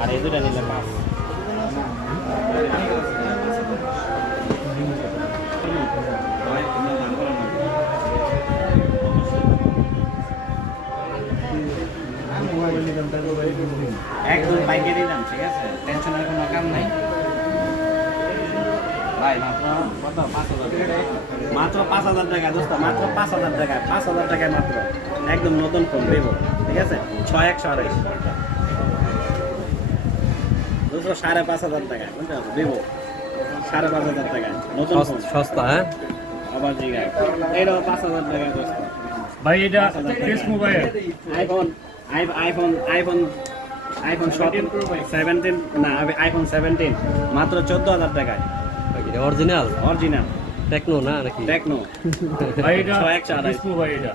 আর এই দুটা নিলে 5। একদম পাইকারি দাম, ঠিক আছে, টেনশনের কোনো কাম নাই ভাই। মাত্র কত? 5,000 টাকা, মাত্র 5,000 টাকা দোস্ত, মাত্র 5,000 টাকা, 5,000 টাকায় মাত্র একদম নতুন ফোন ভিভো, ঠিক আছে, 6128 দোস্ত, 5,500 টাকা কোনটা ভিভো, 5,500 টাকা নতুন ফোন, সস্তা। হ্যাঁ আবার জিগায় এইটাও 5,000 টাকা দোস্ত ভাই এটা test mobile iPhone iPhone iPhone iPhone 17 না, আইফোন 17 মাত্র 14,000 টাকায় অরিজিনাল অরিজিনাল টেকনো না নাকি? টেকনো। ভাই এটা 6128 টেস্ট মোবাইল এটা